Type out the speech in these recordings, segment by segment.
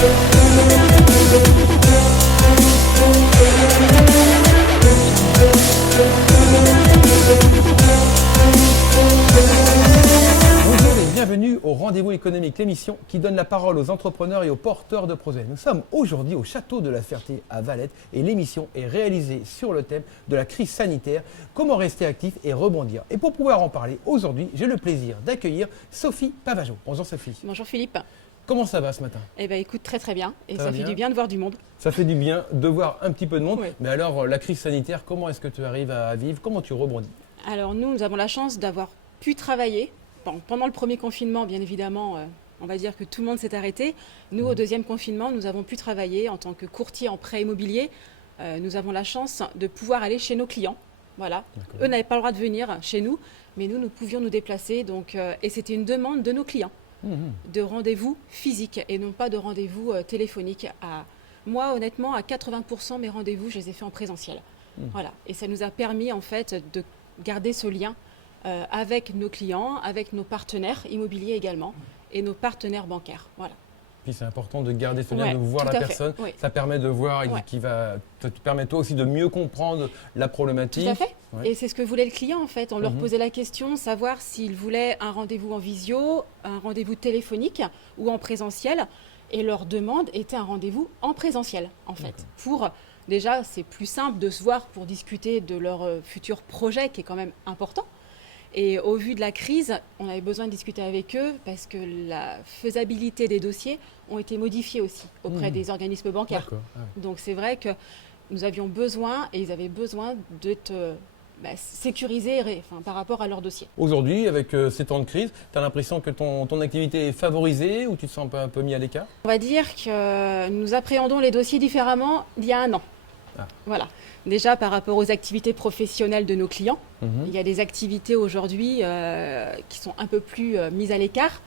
Bonjour et bienvenue au Rendez-vous économique, l'émission qui donne la parole aux entrepreneurs et aux porteurs de projets. Nous sommes aujourd'hui au Château de la Ferté à Valette et l'émission est réalisée sur le thème de la crise sanitaire, comment rester actif et rebondir. Et pour pouvoir en parler aujourd'hui, j'ai le plaisir d'accueillir Sophie Pavageau. Bonjour Sophie. Bonjour Philippe. Comment ça va ce matin? Eh bien écoute, très très bien. Et Ça ça va fait bien du bien de voir du monde. Ça fait du bien de voir un petit peu de monde. Oui. Mais alors, la crise sanitaire, comment est-ce que tu arrives à vivre? Comment tu rebondis? Alors nous avons la chance d'avoir pu travailler. Bon, pendant le premier confinement, bien évidemment, on va dire que tout le monde s'est arrêté. Nous, au deuxième confinement, nous avons pu travailler en tant que courtier en prêt immobilier. Nous avons la chance de pouvoir aller chez nos clients. Voilà. Eux n'avaient pas le droit de venir chez nous, mais nous pouvions nous déplacer. Donc, et c'était une demande de nos clients. De rendez-vous physiques et non pas de rendez-vous téléphoniques. Moi, honnêtement, à 80%, mes rendez-vous, je les ai faits en présentiel. Voilà. Et ça nous a permis, en fait, de garder ce lien avec nos clients, avec nos partenaires immobiliers également et nos partenaires bancaires. Voilà. Puis c'est important de garder ce lien, Ouais, de voir tout la à fait, personne. oui. Ça permet de voir, Ouais. ça te permet toi aussi de mieux comprendre la problématique. Tout à fait. Ouais. Et c'est ce que voulait le client en fait. On leur posait la question, savoir s'il voulait un rendez-vous en visio, un rendez-vous téléphonique ou en présentiel. Et leur demande était un rendez-vous en présentiel en fait. Pour déjà, c'est plus simple de se voir pour discuter de leur futur projet qui est quand même important. Et au vu de la crise, on avait besoin de discuter avec eux parce que la faisabilité des dossiers ont été modifiées aussi auprès des organismes bancaires. D'accord. Ah ouais. Donc c'est vrai que nous avions besoin et ils avaient besoin d'être sécurisés par rapport à leur dossier. Aujourd'hui, avec ces temps de crise, tu as l'impression que ton activité est favorisée ou tu te sens un peu mis à l'écart? On va dire que nous appréhendons les dossiers différemment d'il y a un an. Ah. Voilà. Déjà par rapport aux activités professionnelles de nos clients, il y a des activités aujourd'hui qui sont un peu plus mises à l'écart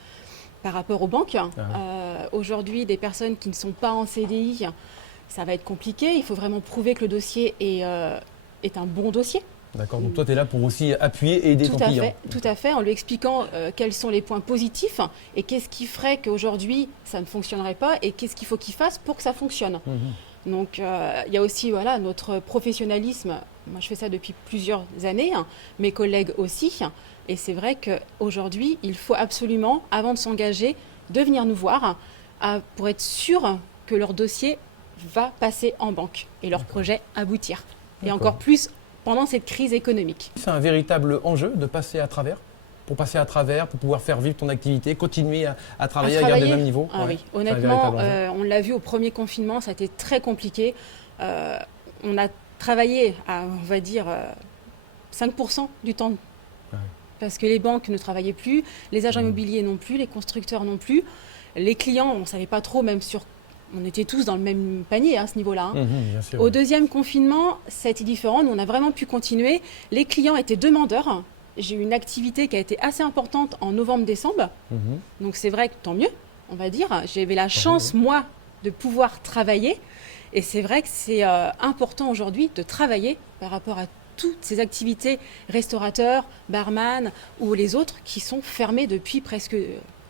par rapport aux banques. Aujourd'hui, des personnes qui ne sont pas en CDI, ça va être compliqué. Il faut vraiment prouver que le dossier est un bon dossier. D'accord, donc toi tu es là pour aussi appuyer et aider ton client. Tout à fait, en lui expliquant quels sont les points positifs et qu'est-ce qui ferait qu'aujourd'hui ça ne fonctionnerait pas et qu'est-ce qu'il faut qu'il fasse pour que ça fonctionne. Donc il y a aussi notre professionnalisme. Moi je fais ça depuis plusieurs années, mes collègues aussi. Et c'est vrai qu'aujourd'hui il faut absolument, avant de s'engager, de venir nous voir pour être sûr que leur dossier va passer en banque et leur projet aboutir. Et encore plus pendant cette crise économique. C'est un véritable enjeu de passer à travers, pour pouvoir faire vivre ton activité, continuer à travailler, à garder le même niveau. Ah Ouais, oui, c'est un honnêtement, véritable enjeu. on l'a vu au premier confinement, ça a été très compliqué. On a travaillé à, on va dire, 5% du temps. Parce que les banques ne travaillaient plus, les agents immobiliers non plus, les constructeurs non plus. Les clients, on ne savait pas trop, on était tous dans le même panier à ce niveau-là. Bien sûr. Au deuxième confinement, ça a été différent. Nous, on a vraiment pu continuer. Les clients étaient demandeurs. J'ai eu une activité qui a été assez importante en novembre-décembre. Donc c'est vrai que tant mieux, on va dire. J'avais la chance, moi, de pouvoir travailler. Et c'est vrai que c'est important aujourd'hui de travailler par rapport à toutes ces activités, restaurateurs, barman ou les autres qui sont fermées depuis presque...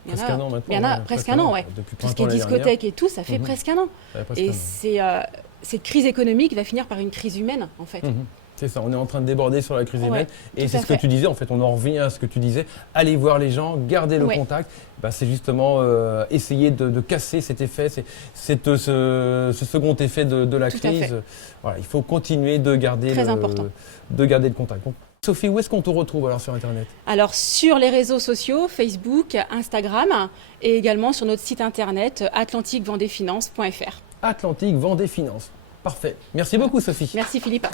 Presque un an maintenant. Il y en a presque un an, ouais. Depuis Tout ce qui est printemps l'année discothèque et tout, ça fait presque un an. dernière. Ouais, presque Et un an. cette crise économique va finir par une crise humaine, en fait. C'est ça, on est en train de déborder sur la crise Ouais, humaine. Et tout c'est à ce que fait. tu disais, en fait, on en revient à ce que tu disais. Aller voir les gens, garder le Ouais. contact. C'est justement essayer de casser cet effet, ce second effet de la Tout à crise. fait. Voilà, il faut continuer de garder, Très important. de garder le contact. Donc, Sophie, où est-ce qu'on te retrouve alors sur Internet? Alors, sur les réseaux sociaux, Facebook, Instagram, et également sur notre site internet atlanticvendéefinance.fr. Atlantique Vendée Finance. Parfait. Merci beaucoup, Sophie. Merci Philippe.